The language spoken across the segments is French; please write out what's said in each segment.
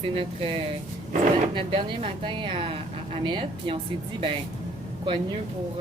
c'est notre dernier matin à Med, puis on s'est dit, ben, quoi de mieux pour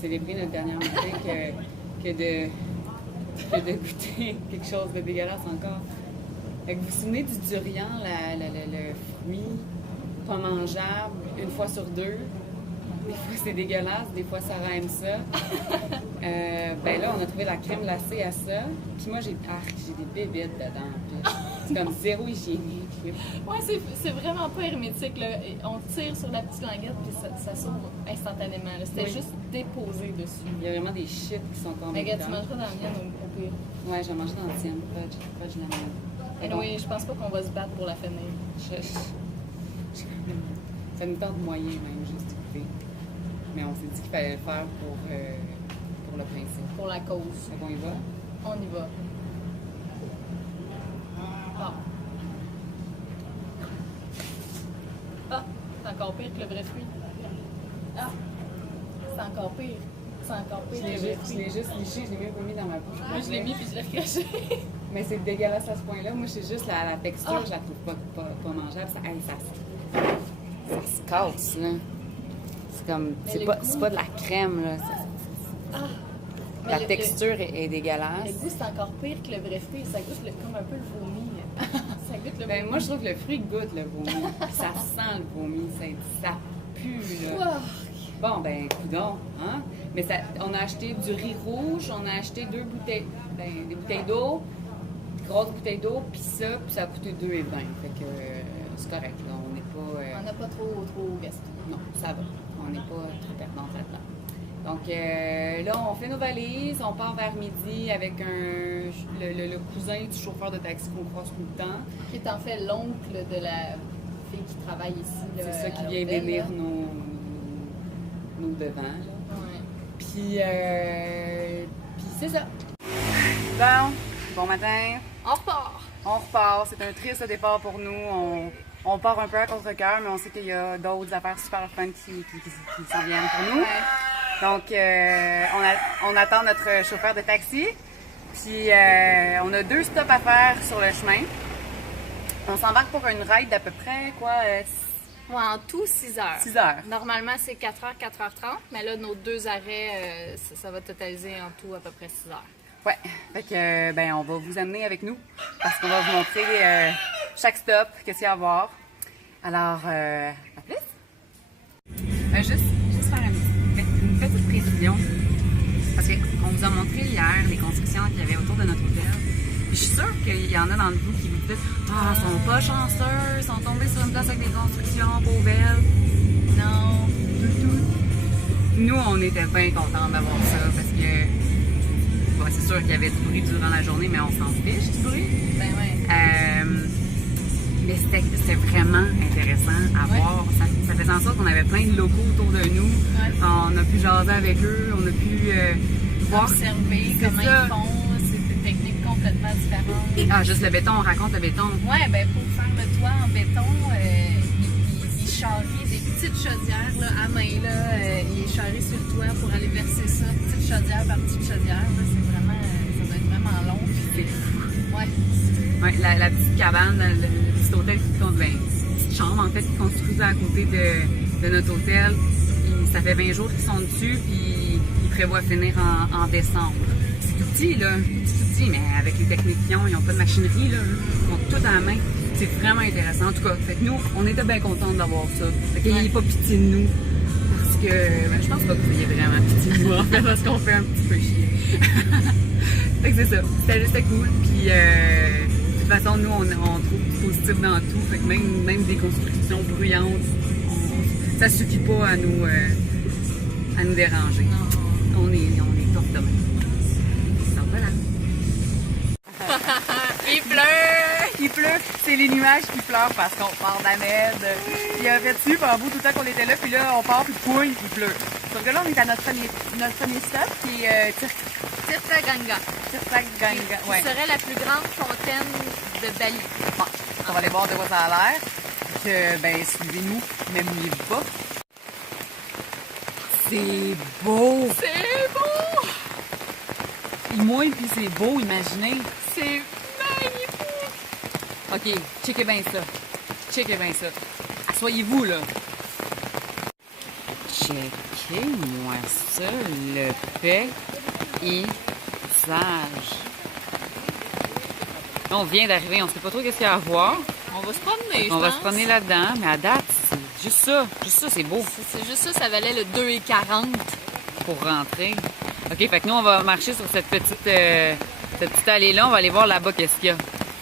célébrer notre dernier matin que de goûter quelque chose de dégueulasse encore. Fait que vous vous souvenez du durian, le fruit pas mangeable, une fois sur deux? Des fois c'est dégueulasse, des fois Sarah aime ça. Ben là, on a trouvé la crème glacée à ça. Puis moi, j'ai des bébites dedans. Puis c'est comme zéro hygiénique. Ouais, c'est vraiment pas hermétique, là. On tire sur la petite languette puis ça s'ouvre instantanément. C'était juste déposé dessus. Il y a vraiment des shit qui sont comme. Mais regarde, tu mangeras dans le mien, au pire. Ouais, j'ai mangé dans la tienne. Fudge la mienne. Et oui, je pense pas qu'on va se battre pour la finir. Ça nous tente moyen, même, juste d'écouter. Mais on s'est dit qu'il fallait le faire pour le principe. Pour la cause. Fait qu'on y va? On y va. Bon. Ah, c'est encore pire que le vrai fruit. Ah, c'est encore pire. C'est encore pire que le vrai Je fruit. l'ai juste liché, je l'ai même pas mis dans ma bouche. Moi, je l'ai mis puis je l'ai craché. Mais c'est dégueulasse à ce point-là. Moi, c'est juste la texture, je la trouve pas mangeable. Ça se casse, là. C'est comme. C'est pas de la crème, là. La texture est dégueulasse. Le goût, c'est encore pire que le vrai fruit. Ça goûte comme un peu le vomi. Ça goûte le vomi. Moi, je trouve que le fruit goûte le vomi. Ça sent le vomi. Ça pue, là. Bon, ben, coudonc, hein? Mais on a acheté du riz rouge, on a acheté des bouteilles d'eau, grosses bouteilles d'eau, puis ça a coûté 2,20. Fait que c'est correct, là. On n'est pas... On n'a pas trop gaspillé. Non, ça va. On n'est pas trop perdante là-dedans. Donc là, on fait nos valises, on part vers midi avec le cousin du chauffeur de taxi qu'on croise tout le temps. Qui est en fait l'oncle de la fille qui travaille ici. C'est ça qui vient bénir nos devants. Là. Ouais. Puis c'est ça. Bon matin. On repart. On repart. C'est un triste départ pour nous. On part un peu à contre-cœur, mais on sait qu'il y a d'autres affaires super fun qui s'en viennent pour nous. Ouais. Donc, on attend notre chauffeur de taxi. Puis, on a 2 stops à faire sur le chemin. On s'embarque pour une ride d'à peu près, Ouais, en tout, 6 heures. 6 heures. Normalement, c'est 4h, 4h30, mais là, nos 2 arrêts, ça va totaliser en tout à peu près 6 heures. Ouais. Fait que, on va vous amener avec nous parce qu'on va vous montrer chaque stop, qu'est-ce qu'il y a à voir. Alors, à plus. Juste faire une petite précision. Parce qu'on vous a montré hier les constructions qu'il y avait autour de notre hôtel. Puis je suis sûre qu'il y en a d'entre vous qui vous dites « Ah, ils sont pas chanceux, ils sont tombés sur une place avec des constructions pauvres. » Non, du tout. Nous, on était bien contents d'avoir ça parce que c'est sûr qu'il y avait du bruit durant la journée, mais on s'en fiche du bruit. Ben ouais. Mais c'était vraiment intéressant à voir. Ça faisait en sorte qu'on avait plein de locaux autour de nous. Ouais. On a pu jaser avec eux, on a pu voir. Observer comment ils font. C'est des techniques complètement différentes. Ah, juste le béton, on raconte le béton. Ouais, ben pour faire le toit en béton, ils charrient des petites chaudières là, à main. Ils charrient sur le toit pour aller verser ça, petite chaudière par petite chaudière. Là, c'est vraiment, ça doit être vraiment long. C'est fou. Ouais. Ouais, la petite cabane, le petit hôtel petite chambre en fait qui construisait à côté de notre hôtel. Puis, ça fait 20 jours qu'ils sont dessus, puis ils prévoient finir en décembre. C'est tout petit, là. C'est tout petit, mais avec les techniques qu'ils n'ont pas de machinerie, là. Ils ont tout à la main. C'est vraiment intéressant. En tout cas, fait que nous, on était bien contents d'avoir ça. Fait qu'il n'y ait pas pitié de nous. Parce que je pense pas que vous ayez vraiment pitié de nous, en fait, parce qu'on fait un petit peu chier. Fait que c'est ça. C'était cool. Puis, de toute façon, nous, on trouve positif dans tout. Fait que même des constructions bruyantes, ça suffit pas à nous déranger. Non. On est top de même. Donc voilà. Il pleut! Il pleut, c'est les nuages qui pleurent parce qu'on part d'Ahmed. Il a fait dessus pendant tout le temps qu'on était là, puis là, on part, puis pouille, il pleut. Donc là, on est à notre premier stop, qui est Tirtaganga. Tirtaganga. Qui Ouais. serait la plus grande fontaine de Bali. Bon, on va aller voir de quoi ça a l'air. Que, suivez-nous, mais mouillez-vous pas. C'est beau! C'est beau! Il mouille, puis c'est beau, imaginez. C'est magnifique! OK, checkez bien ça. Checkez bien ça. Assoyez-vous, là. Checkez-moi ça, le paysage. Là, on vient d'arriver, on ne sait pas trop qu'est-ce qu'il y a à voir. On va se promener, On va se promener là-dedans, mais à date, c'est juste ça. Juste ça, c'est beau. C'est juste ça, ça valait le 2,40 pour rentrer. OK, fait que nous, on va marcher sur cette petite allée-là. On va aller voir là-bas qu'est-ce qu'il y a.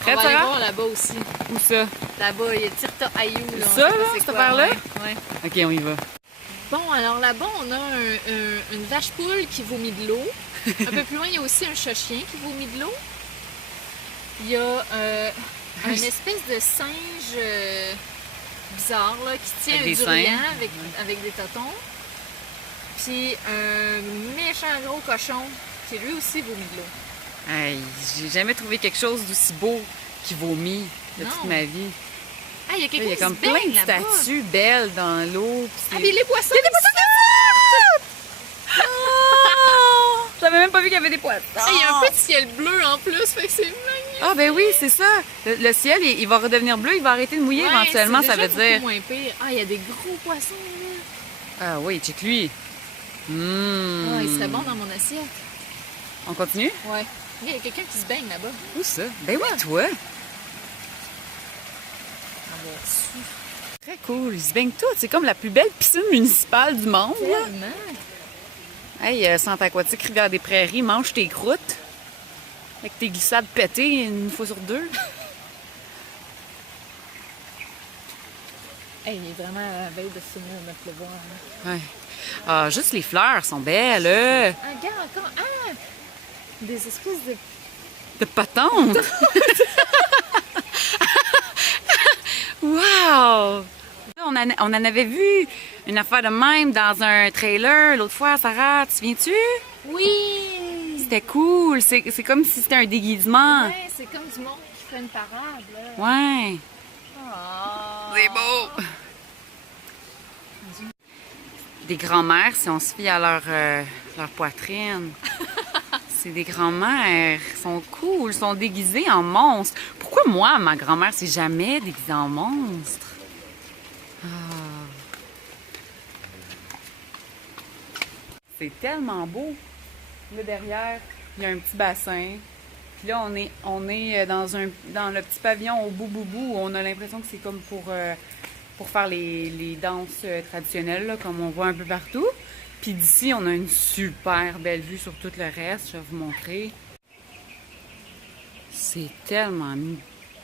On va aller voir là-bas aussi. Où ça? Là-bas, il y a Tirta Ayou. Là, ça, là, cette affaire-là? Ouais. OK, on y va. Bon, alors là-bas, on a une vache-poule qui vomit de l'eau. Un peu plus loin, il y a aussi un chat-chien qui vomit de l'eau. Il y a une espèce de singe bizarre là, qui tient un durian avec des totons. Puis un méchant gros cochon qui lui aussi vomit de l'eau. Hey, j'ai jamais trouvé quelque chose d'aussi beau qui vomit de toute ma vie. Ah, il y a quelqu'un qui se baigne là-bas. Il y a comme plein de statues belles dans l'eau. Ah, mais les poissons! Il y a des poissons! J'avais même pas vu qu'il y avait des poissons. Ah, il y a un peu de ciel bleu en plus, fait que c'est magnifique. Ah, ben oui, c'est ça. Le ciel, il va redevenir bleu, il va arrêter de mouiller éventuellement, ça veut dire. Moins pire. Ah, il y a des gros poissons là. Ah oui, check lui. Ah, il serait bon dans mon assiette. On continue? Ouais. Il y a quelqu'un qui se baigne là-bas. Où ça? Ben oui, toi. Très cool, ils se baignent tous. C'est comme la plus belle piscine municipale du monde. Tellement. Hey, Centre aquatique Rivière-des-Prairies, mange tes croûtes. Avec tes glissades pétées une fois sur deux. Hey, il est vraiment à la veille de finir de pleuvoir. Ouais. Ah, juste les fleurs sont belles. Ah, regarde encore. Ah! Des espèces de... De patentes. Wow! On en avait vu une affaire de même dans un trailer l'autre fois, Sarah, tu te souviens-tu? Oui! C'était cool, c'est comme si c'était un déguisement. Ouais, c'est comme du monde qui fait une parade, là. Ouais. Oh. C'est beau! Des grands-mères, si on se fie à leur poitrine. C'est des grands-mères, ils sont cool, ils sont déguisés en monstres. Pourquoi moi, ma grand-mère, c'est jamais déguisée en monstre? Ah. C'est tellement beau. Là derrière, il y a un petit bassin. Puis là, on est dans le petit pavillon au bout-bout-bout où on a l'impression que c'est comme pour faire les danses traditionnelles, là, comme on voit un peu partout. Puis d'ici, on a une super belle vue sur tout le reste. Je vais vous montrer. C'est tellement,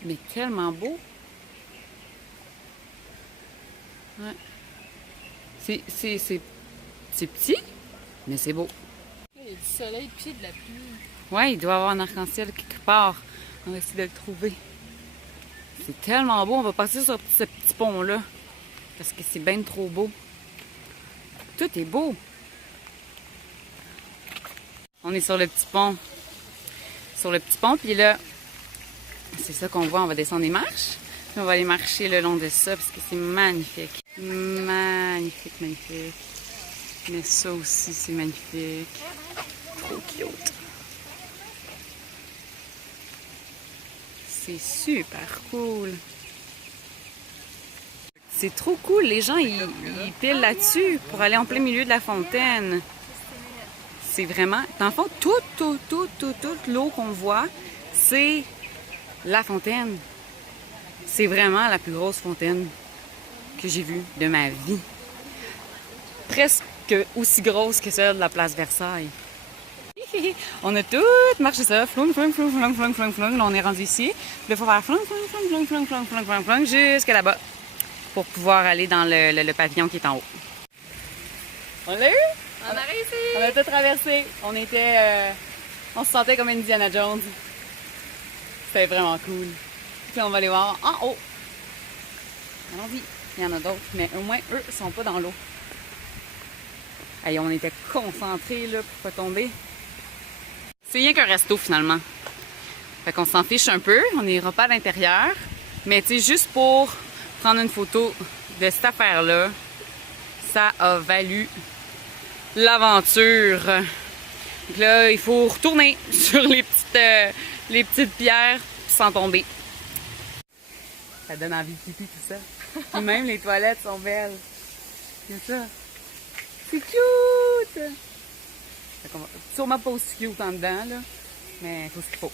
mais tellement beau. Ouais. C'est petit, mais c'est beau. Il y a du soleil puis de la pluie. Ouais, il doit y avoir un arc-en-ciel quelque part. On va essayer de le trouver. C'est tellement beau. On va passer sur ce petit pont-là. Parce que c'est bien trop beau. Tout est beau. On est sur le petit pont. Sur le petit pont, puis là, c'est ça qu'on voit. On va descendre les marches. Puis on va aller marcher le long de ça parce que c'est magnifique. Magnifique, magnifique. Mais ça aussi, c'est magnifique. Trop cute. C'est super cool. C'est trop cool. Les gens, ils pilent là-dessus pour aller en plein milieu de la fontaine. C'est vraiment... Dans le fond, toute l'eau qu'on voit, c'est la fontaine. C'est vraiment la plus grosse fontaine que j'ai vue de ma vie. Presque aussi grosse que celle de la place Versailles. On a toutes marché ça, flung, flung, flung, flung, flung, flung, flung. Là, on est rendu ici. Puis il faut faire flung, flung, flung, flung, flung, flung, flung, flung, flung, jusqu'à là-bas pour pouvoir aller dans le pavillon qui est en haut. On l'a eu? On a réussi! On a tout traversé. On se sentait comme Indiana Jones. C'était vraiment cool. Puis on va aller voir en haut. Allons-y. Il y en a d'autres, mais au moins, eux, sont pas dans l'eau. Hey, on était concentrés là pour pas tomber. C'est rien qu'un resto finalement. Fait qu'on s'en fiche un peu, on n'ira pas à l'intérieur. Mais tu sais, juste pour prendre une photo de cette affaire-là, ça a valu l'aventure. Donc là, il faut retourner sur les petites pierres sans tomber. Ça donne envie de pipi, tout ça. Puis même les toilettes sont belles. C'est ça. C'est cute! Fait qu'on va sûrement pas aussi cute en dedans, là. Mais il faut ce qu'il faut.